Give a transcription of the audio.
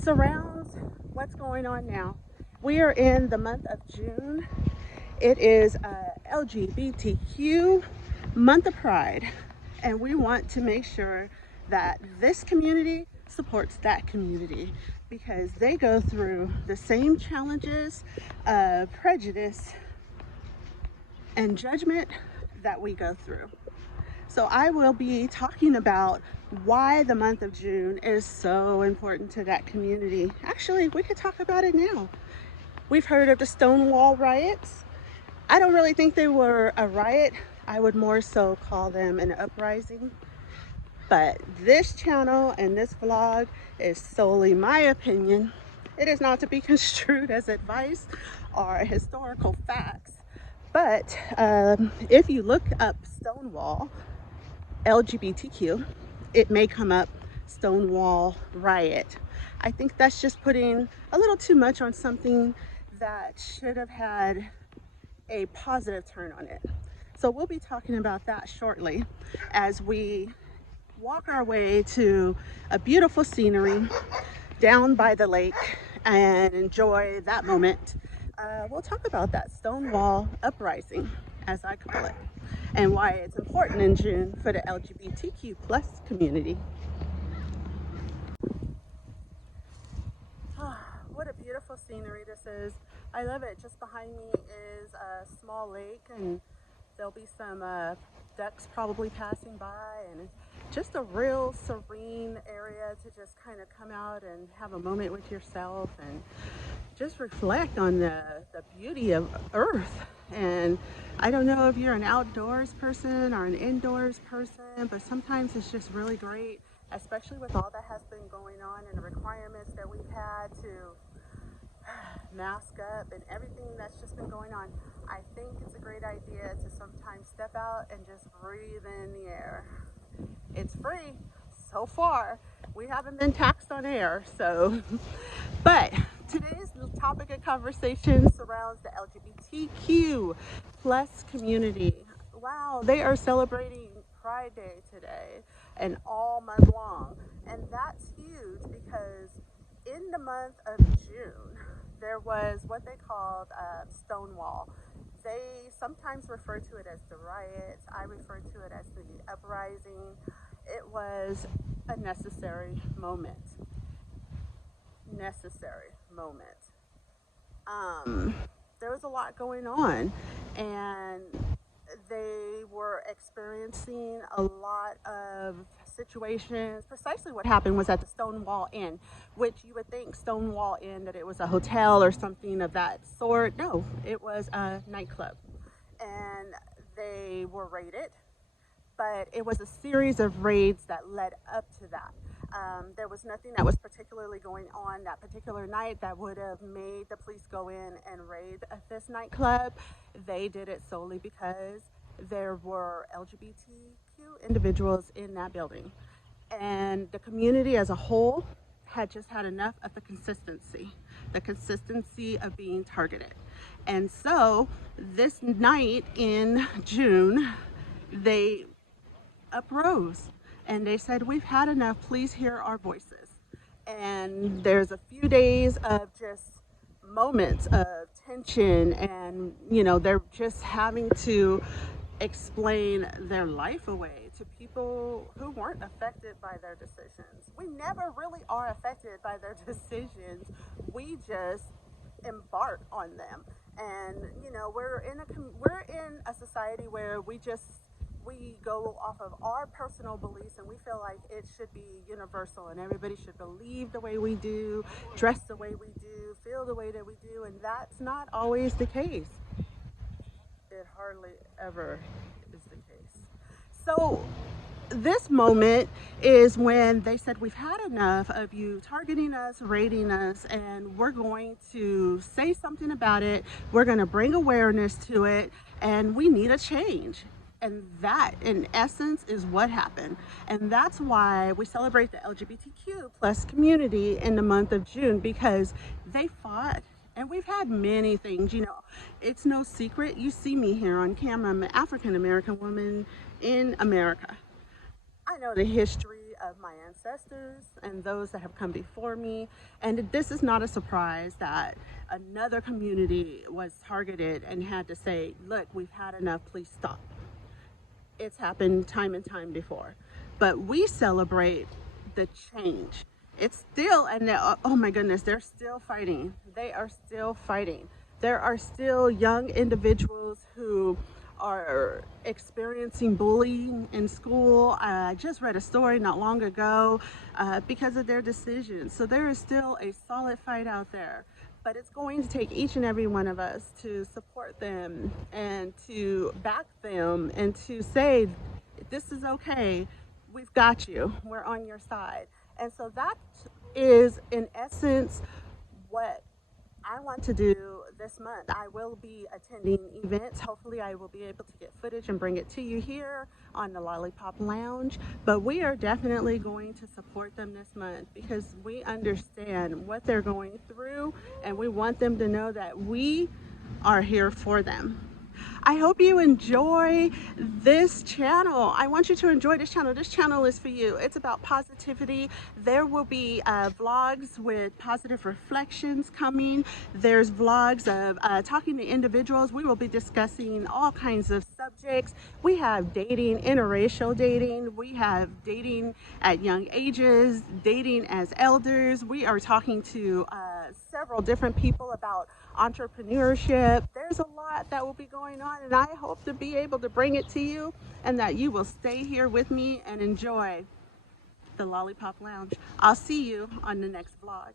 surrounds what's going on now. We are in the month of June. It is LGBTQ month of pride, and we want to make sure that this community supports that community because they go through the same challenges of prejudice and judgment that we go through. So I will be talking about why the month of June is so important to that community. Actually, we could talk about it now. We've heard of the Stonewall riots. I don't really think they were a riot. I would more so call them an uprising. But this channel and this vlog is solely my opinion. It is not to be construed as advice or historical facts. But if you look up Stonewall, LGBTQ, it may come up Stonewall riot. I think that's just putting a little too much on something that should have had a positive turn on it. So we'll be talking about that shortly as we walk our way to a beautiful scenery down by the lake and enjoy that moment. We'll talk about that Stonewall uprising, as I call it, and why it's important in June for the LGBTQ plus community. What a beautiful scenery this is. I love it. Just behind me is a small lake, and there'll be some ducks probably passing by, and it's just a real serene area to just kind of come out and have a moment with yourself and just reflect on the beauty of Earth. And I don't know if you're an outdoors person or an indoors person, but sometimes it's just really great, especially with all that has been going on and the requirements that we've had to mask up and everything that's just been going on. I think it's a great idea to sometimes step out and just breathe in the air. It's free so far. We haven't been taxed on air, so. But today's topic of conversation surrounds the LGBTQ plus community. Wow, they are celebrating Pride Day today and all month long. And that's huge because in the month of June, there was what they called Stonewall. They sometimes refer to it as the riots. I refer to it as the uprising. It was a necessary moment. There was a lot going on, and they were experiencing a lot of situations. Precisely what happened was at the Stonewall Inn, which you would think Stonewall Inn that it was a hotel or something of that sort. No, it was a nightclub, and they were raided, but it was a series of raids that led up to that. There was nothing that was particularly going on that particular night that would have made the police go in and raid this nightclub. They did it solely because there were LGBTQ individuals in that building. And the community as a whole had just had enough of the consistency of being targeted. And so this night in June, they uprose and they said, we've had enough, please hear our voices. And there's a few days of just moments of tension, and they're just having to explain their life away to people who weren't affected by their decisions. We never really are affected by their decisions. We just embark on them. And we're in a society where we go off of our personal beliefs, and we feel like it should be universal and everybody should believe the way we do, dress the way we do, feel the way that we do, and that's not always the case. It hardly ever is the case. So this moment is when they said, we've had enough of you targeting us, raiding us, and we're going to say something about it. We're going to bring awareness to it, and we need a change. And that, in essence, is what happened. And that's why we celebrate the LGBTQ plus community in the month of June, because they fought. And we've had many things, it's no secret. You see me here on camera. I'm an African American woman in America. I know the history of my ancestors and those that have come before me. And this is not a surprise that another community was targeted and had to say, look, we've had enough, please stop. It's happened time and time before. But we celebrate the change. It's still, and oh my goodness, they're still fighting. They are still fighting. There are still young individuals who are experiencing bullying in school. I just read a story not long ago because of their decisions. So there is still a solid fight out there. But it's going to take each and every one of us to support them and to back them and to say, this is okay. We've got you. We're on your side. And so that is, in essence, what I want to do this month. I will be attending events. Hopefully I will be able to get footage and bring it to you here on the Lollipop Lounge. But we are definitely going to support them this month because we understand what they're going through and we want them to know that we are here for them. I hope you enjoy this channel. I want you to enjoy this channel. This channel is for you. It's about positivity. There will be vlogs with positive reflections coming. There's vlogs of talking to individuals. We will be discussing all kinds of subjects. We have dating, interracial dating. We have dating at young ages, dating as elders. We are talking to several different people about entrepreneurship. There's a lot that will be going on, and I hope to be able to bring it to you and that you will stay here with me and enjoy the Lollipop Lounge. I'll see you on the next vlog.